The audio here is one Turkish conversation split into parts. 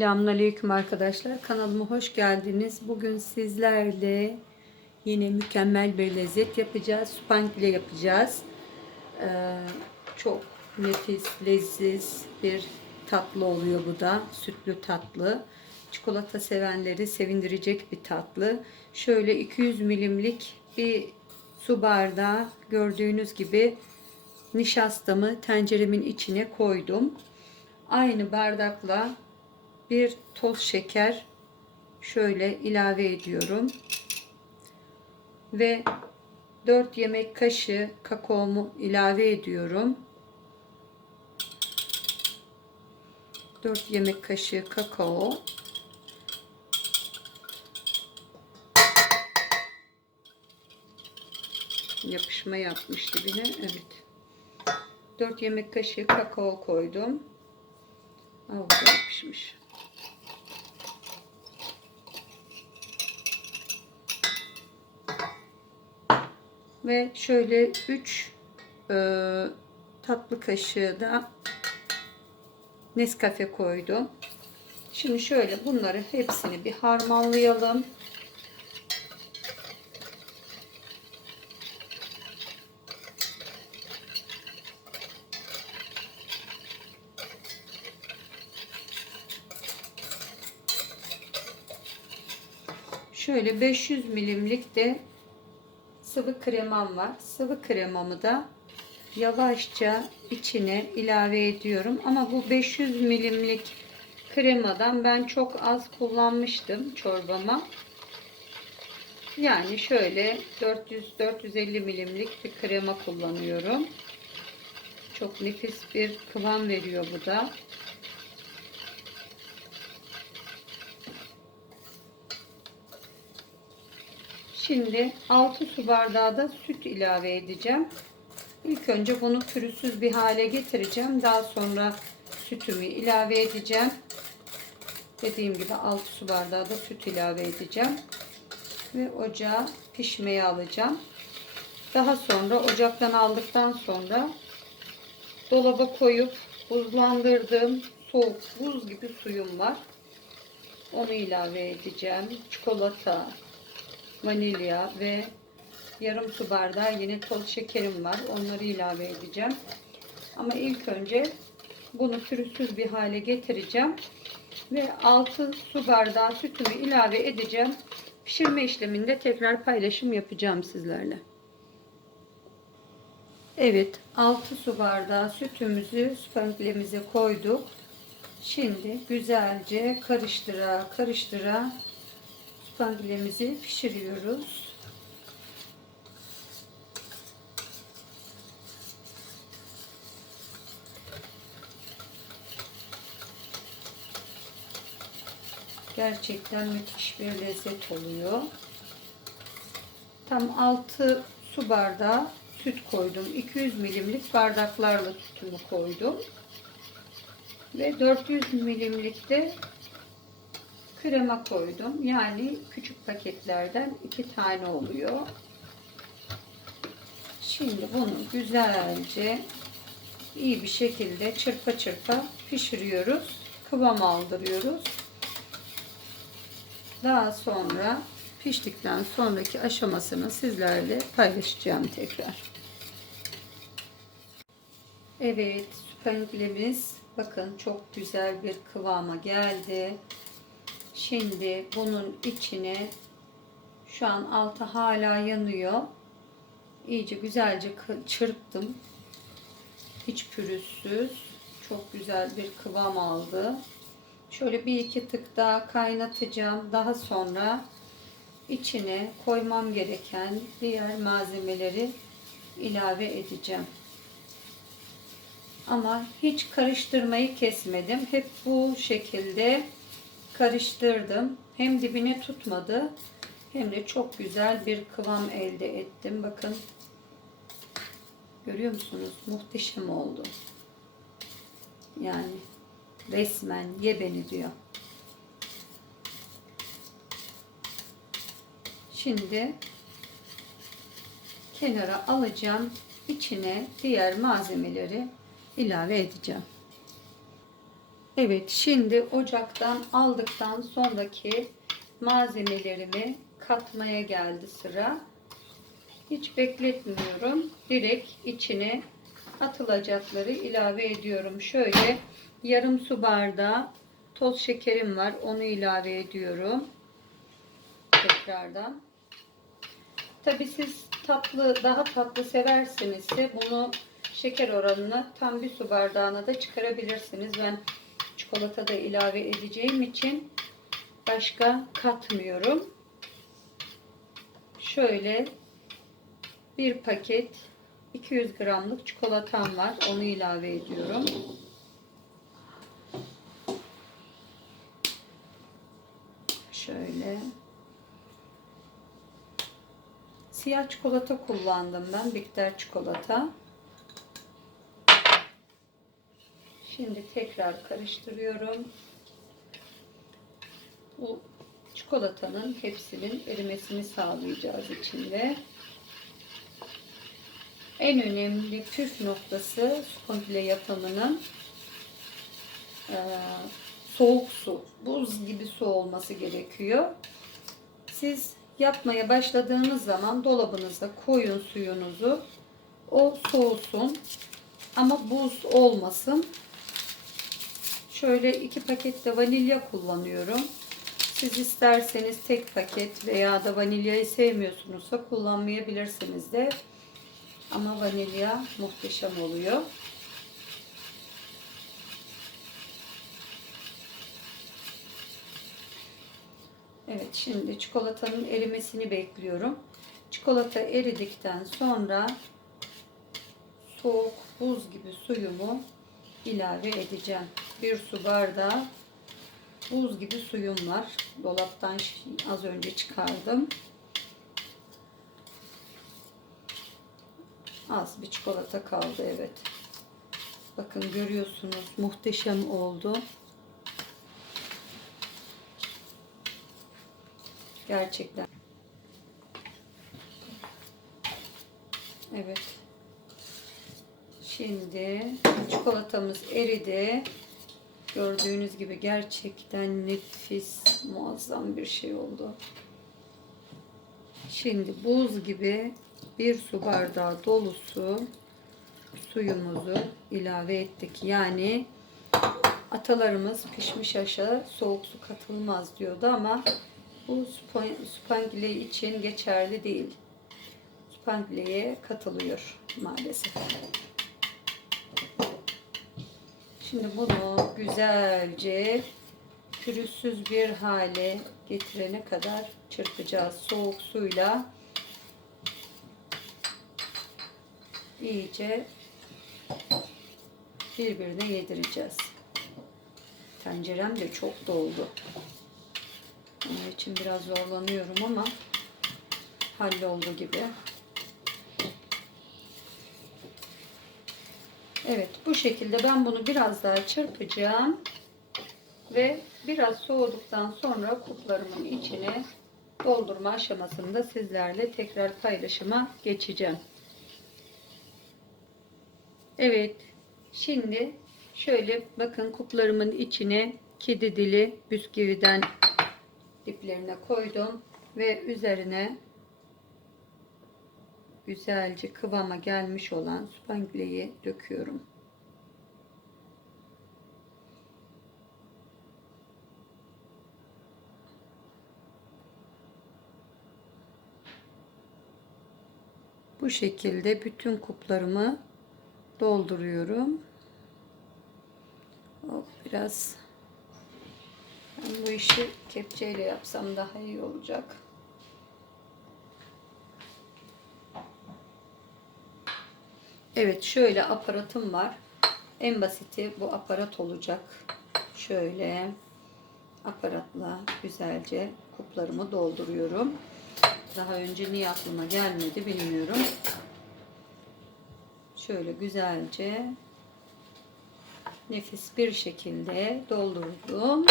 Selamünaleyküm arkadaşlar. Kanalıma hoş geldiniz. Bugün sizlerle yine mükemmel bir lezzet yapacağız. Spangle yapacağız. Ee, çok nefis, leziz bir tatlı oluyor bu da. Sütlü tatlı. Çikolata sevenleri sevindirecek bir tatlı. Şöyle 200 milimlik bir su bardağı gördüğünüz gibi nişastamı tenceremin içine koydum. Aynı bardakla bir toz şeker şöyle ilave ediyorum. Ve 4 yemek kaşığı kakaomu ilave ediyorum. 4 yemek kaşığı kakao. Yapışma yapmış dibine. Evet. 4 yemek kaşığı kakao koydum. Avuca yapışmış. Ve şöyle 3 e, tatlı kaşığı da Nescafe koydum. Şimdi şöyle bunları hepsini bir harmanlayalım. Şöyle 500 milimlik de sıvı kremam var. Sıvı kremamı da yavaşça içine ilave ediyorum. Ama bu 500 milimlik kremadan ben çok az kullanmıştım çorbama. Yani şöyle 400-450 milimlik bir krema kullanıyorum. Çok nefis bir kıvam veriyor bu da. Şimdi 6 su bardağı da süt ilave edeceğim. İlk önce bunu pürüzsüz bir hale getireceğim. Daha sonra sütümü ilave edeceğim. Dediğim gibi 6 su bardağı da süt ilave edeceğim. Ve ocağa pişmeye alacağım. Daha sonra ocaktan aldıktan sonra dolaba koyup buzlandırdığım soğuk buz gibi suyum var. Onu ilave edeceğim. Çikolata, vanilya ve yarım su bardağı yine toz şekerim var. Onları ilave edeceğim. Ama ilk önce bunu pürüzsüz bir hale getireceğim. Ve 6 su bardağı sütümü ilave edeceğim. Pişirme işleminde tekrar paylaşım yapacağım sizlerle. Evet 6 su bardağı sütümüzü spanglemize koyduk. Şimdi güzelce karıştıra karıştıra spanglemizi pişiriyoruz. Gerçekten müthiş bir lezzet oluyor. Tam 6 su bardağı süt koydum. 200 milimlik bardaklarla sütümü koydum. Ve 400 milimlik de krema koydum. Yani küçük paketlerden iki tane oluyor. Şimdi bunu güzelce iyi bir şekilde çırpa çırpa pişiriyoruz. Kıvam aldırıyoruz. Daha sonra piştikten sonraki aşamasını sizlerle paylaşacağım tekrar. Evet, süpenglemiz bakın çok güzel bir kıvama geldi. Şimdi bunun içine şu an altı hala yanıyor. İyice güzelce çırptım. Hiç pürüzsüz. Çok güzel bir kıvam aldı. Şöyle bir iki tık daha kaynatacağım. Daha sonra içine koymam gereken diğer malzemeleri ilave edeceğim. Ama hiç karıştırmayı kesmedim. Hep bu şekilde karıştırdım. Hem dibine tutmadı hem de çok güzel bir kıvam elde ettim. Bakın görüyor musunuz? Muhteşem oldu. Yani resmen ye beni diyor. Şimdi kenara alacağım. İçine diğer malzemeleri ilave edeceğim. Evet şimdi ocaktan aldıktan sonraki malzemelerimi katmaya geldi sıra. Hiç bekletmiyorum. Direkt içine atılacakları ilave ediyorum. Şöyle yarım su bardağı toz şekerim var. Onu ilave ediyorum. Tekrardan. Tabi siz tatlı daha tatlı seversenizse bunu şeker oranını tam bir su bardağına da çıkarabilirsiniz. Ben çikolata da ilave edeceğim için başka katmıyorum. Şöyle bir paket 200 gramlık çikolatam var. Onu ilave ediyorum. Şöyle siyah çikolata kullandım ben. Bitter çikolata. Şimdi tekrar karıştırıyorum. Bu çikolatanın hepsinin erimesini sağlayacağız içinde. En önemli püf noktası komple yapımının e, soğuk su, buz gibi su olması gerekiyor. Siz yapmaya başladığınız zaman dolabınıza koyun suyunuzu. O soğusun ama buz olmasın. Şöyle iki paket de vanilya kullanıyorum. Siz isterseniz tek paket veya da vanilyayı sevmiyorsunuzsa kullanmayabilirsiniz de. Ama vanilya muhteşem oluyor. Evet şimdi çikolatanın erimesini bekliyorum. Çikolata eridikten sonra soğuk buz gibi suyumu ilave edeceğim. Bir su bardağı buz gibi suyum var. Dolaptan az önce çıkardım. Az bir çikolata kaldı evet. Bakın görüyorsunuz muhteşem oldu. Gerçekten. Evet. Şimdi çikolatamız eridi. Gördüğünüz gibi gerçekten nefis, muazzam bir şey oldu. Şimdi buz gibi bir su bardağı dolusu suyumuzu ilave ettik. Yani atalarımız pişmiş aşağı soğuk su katılmaz diyordu ama bu spangle için geçerli değil. Spangleye katılıyor maalesef. Şimdi bunu güzelce pürüzsüz bir hale getirene kadar çırpacağız. Soğuk suyla iyice birbirine yedireceğiz. Tencerem de çok doldu. Onun için biraz zorlanıyorum ama halloldu gibi. Evet bu şekilde ben bunu biraz daha çırpacağım. Ve biraz soğuduktan sonra kuplarımın içine doldurma aşamasında sizlerle tekrar paylaşıma geçeceğim. Evet şimdi şöyle bakın kuplarımın içine kedi dili bisküviden diplerine koydum ve üzerine güzelce kıvama gelmiş olan spangleyi döküyorum. Bu şekilde bütün kuplarımı dolduruyorum. Hop, biraz ben bu işi kepçeyle yapsam daha iyi olacak. Evet şöyle aparatım var. En basiti bu aparat olacak. Şöyle aparatla güzelce kuplarımı dolduruyorum. Daha önce niye aklıma gelmedi bilmiyorum. Şöyle güzelce nefis bir şekilde doldurdum.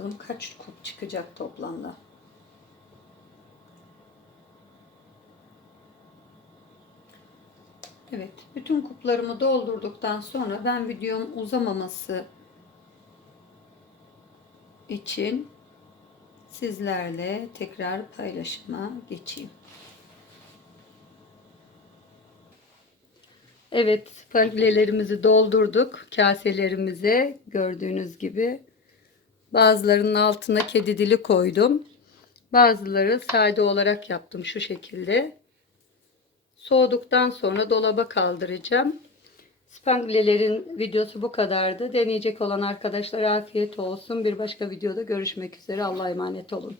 Bakalım kaç kup çıkacak toplamda. Evet, bütün kuplarımı doldurduktan sonra ben videom uzamaması için sizlerle tekrar paylaşıma geçeyim. Evet, spangulelerimizi doldurduk kaselerimize gördüğünüz gibi. Bazılarının altına kedi dili koydum. Bazıları sade olarak yaptım şu şekilde. Soğuduktan sonra dolaba kaldıracağım. Spanglelerin videosu bu kadardı. Deneyecek olan arkadaşlara afiyet olsun. Bir başka videoda görüşmek üzere. Allah'a emanet olun.